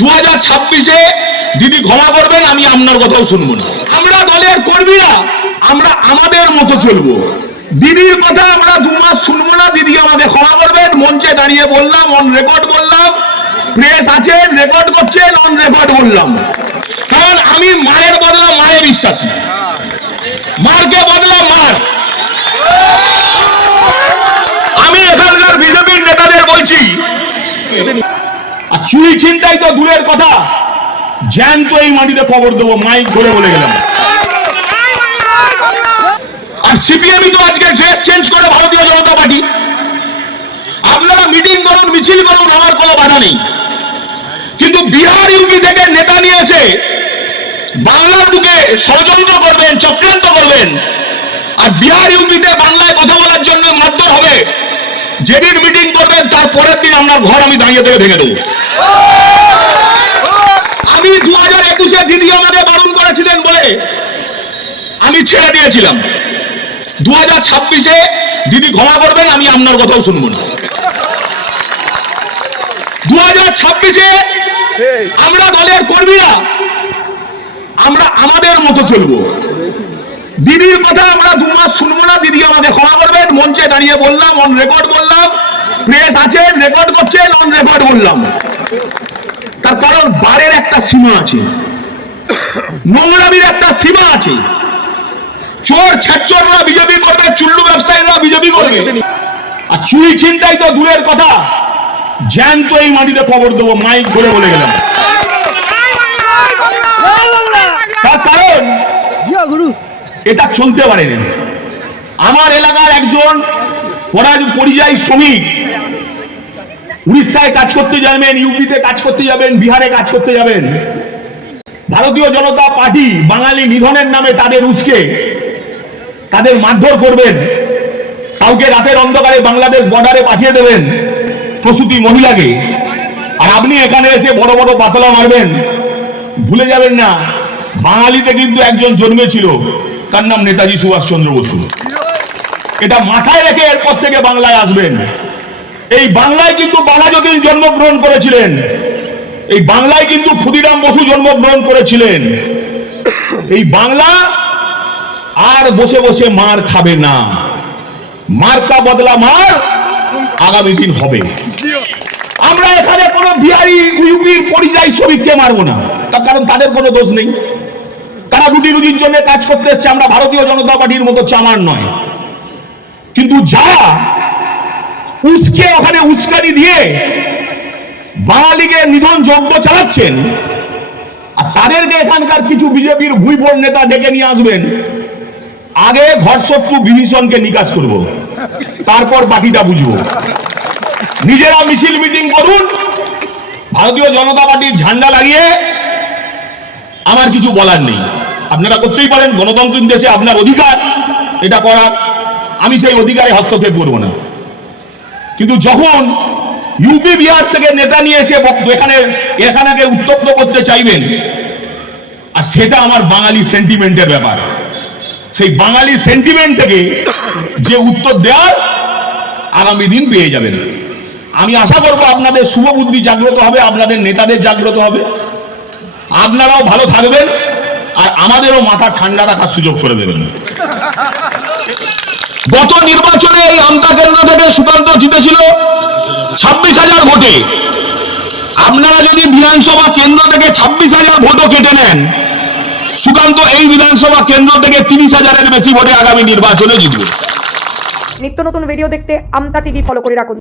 2026-এ দিদি ক্ষমা করবেন, আমি আপনার কথাও শুনবো না। আমরা দলের কর্মীরা আমরা আমাদের মতো চলবো। দিদির কথা আমরা 2 মাস শুনবো না। দিদি আমাদের ক্ষমা করবেন। মঞ্চে দাঁড়িয়ে বললাম, অন রেকর্ড বললাম, প্রেস আছেন, রেকর্ড করছেন, অন রেকর্ড বললাম। কারণ আমি মারের বদলা মারে বিশ্বাসী, মারকে বদলা মার। আমি এখানকার বিজেপির নেতাদের বলছি, চুরি ছিনতাই তো দূরের কথা, জ্যান্ত এই মাটিতে কবর দেবো, মাইক ধরে বলে গেলাম। আর সিপিএমই তো আজকে ড্রেস চেঞ্জ করে ভারতীয় জনতা পার্টি। আপনারা মিটিং করুন, মিছিল করুন, আমার কোনো বাধা নেই, কিন্তু বিহার ইউপি থেকে নেতা নিয়ে এসে বাংলার বুকে ষড়যন্ত্র করবেন, চক্রান্ত করবেন, আর বিহার ইউপিতে বাংলায় কথা বলার জন্য মারধর হবে। যেদিন মিটিং করবেন তার পরের দিন আপনার ঘর আমি দাঁড়িয়ে থেকে ভেঙে দেবো। আমি 2021-এ দিদি আমাকে বারণ করেছিলেন বলে আমি ছেড়ে দিয়েছিলাম। 2026-এ দিদি ক্ষমা করবেন, আমি আপনার কথাও শুনবো না। 2026-এ আমরা দলের কর্মীরা আমরা আমাদের মতো চলবো। দিদির কথা আমরা 2 মাস শুনবো না। দিদি আমাদের ক্ষমা করবেন। মঞ্চে দাঁড়িয়ে বললাম, অন রেকর্ড বললাম, প্রেস আছেন, রেকর্ড করছেন, অন রেকর্ড বললাম। তার কারণ বারের একটা সীমা আছে, নোংরামির একটা সীমা আছে। চোর ছাচ্চররা বিজেপি করবে, চুল্লু ব্যবসায়ীরা বিজেপি করবে, আর চুরি ছিনতাই তো দূরের কথা, জ্যান্ত এই মাটিতে কবর দেবো, মাইক ধরে বলে গেলাম। তার কারণ এটা চলতে পারে না। আমার এলাকার একজন পরিযায়ী শ্রমিক উড়িষ্যায় কাজ করতে যাবেন, ইউপিতে কাজ করতে যাবেন, বিহারে কাজ করতে যাবেন, ভারতীয় জনতা পার্টি বাঙালি নিধনের নামে তাদের উস্কে তাদের মারধর করবেন, কাউকে রাতের অন্ধকারে বাংলাদেশ বর্ডারে পাঠিয়ে দেবেন প্রসূতি মহিলাকে, আর আপনি এখানে এসে বড় বড় পাতলা মারবেন। ভুলে যাবেন না, বাঙালিতে কিন্তু একজন জন্মেছিল, তার নাম নেতাজি সুভাষচন্দ্র বসু। এটা মাথায় রেখে এরপর থেকে বাংলায় আসবেন। এই বাংলায় কিন্তু বাঘাযতীন জন্মগ্রহণ করেছিলেন, এই বাংলায় কিন্তু ক্ষুদিরাম বসু জন্মগ্রহণ করেছিলেন। এই বাংলা আর বসে বসে মার খাবে না, মার্কা বদলা মার আগামী দিন হবে। আমরা এখানে কোনো বিহারি ইউপির পরিযায়ী শ্রমিককে মারবো না, তার কারণ তাদের কোনো দোষ নেই, তারা রুটি রুজির জন্য কাজ করতে এসছে। আমরা ভারতীয় জনতা পার্টির মতো চামার নয়। কিন্তু যারা উস্কে ওখানে উস্কানি দিয়ে বাঙালিকে নিধন যজ্ঞ চালাচ্ছেন, আর তাদেরকে এখানকার কিছু বিজেপির ভুইফোড় নেতা ডেকে নিয়ে আসবেন। আগে ঘরশত্রু বিভীষণকে নিকাশ করব, তারপর বাকিটা বুঝবো। নিজেরা মিছিল মিটিং করুন, ভারতীয় জনতা পার্টির ঝান্ডা লাগিয়ে, আমার কিছু বলার নেই। আপনারা করতেই পারেন, গণতান্ত্রিক দেশে আপনার অধিকার এটা করার, আমি সেই অধিকারে হস্তক্ষেপ করব না। কিন্তু যখন ইউপি বিহার থেকে নেতা নিয়ে এসে এখানে উত্তপ্ত করতে চাইবেন, আর সেটা আমার বাঙালি সেন্টিমেন্টের ব্যাপার, সেই বাঙালি সেন্টিমেন্ট থেকে যে উত্তর দেওয়ার আগামী দিন পেয়ে যাবেন। আমি আশা করব আপনাদের শুভ বুদ্ধি জাগ্রত হবে, আপনাদের নেতাদের জাগ্রত হবে, আপনারাও ভালো থাকবেন, আর আমাদেরও মাথা ঠান্ডা রাখার সুযোগ করে দেবেন। গত নির্বাচনে এই আমতা কেন্দ্র থেকে সুকান্ত জিতেছিল 26,000 ভোটে। আপনারা যদি বিধানসভা কেন্দ্র থেকে 26,000 ভোটও কেটে নেন, সুকান্ত এই বিধানসভা কেন্দ্র থেকে 30,000-এর বেশি ভোটে আগামী নির্বাচনে জিতবে। নিত্য নতুন ভিডিও দেখতে আমতা টিভি ফলো করে রাখুন।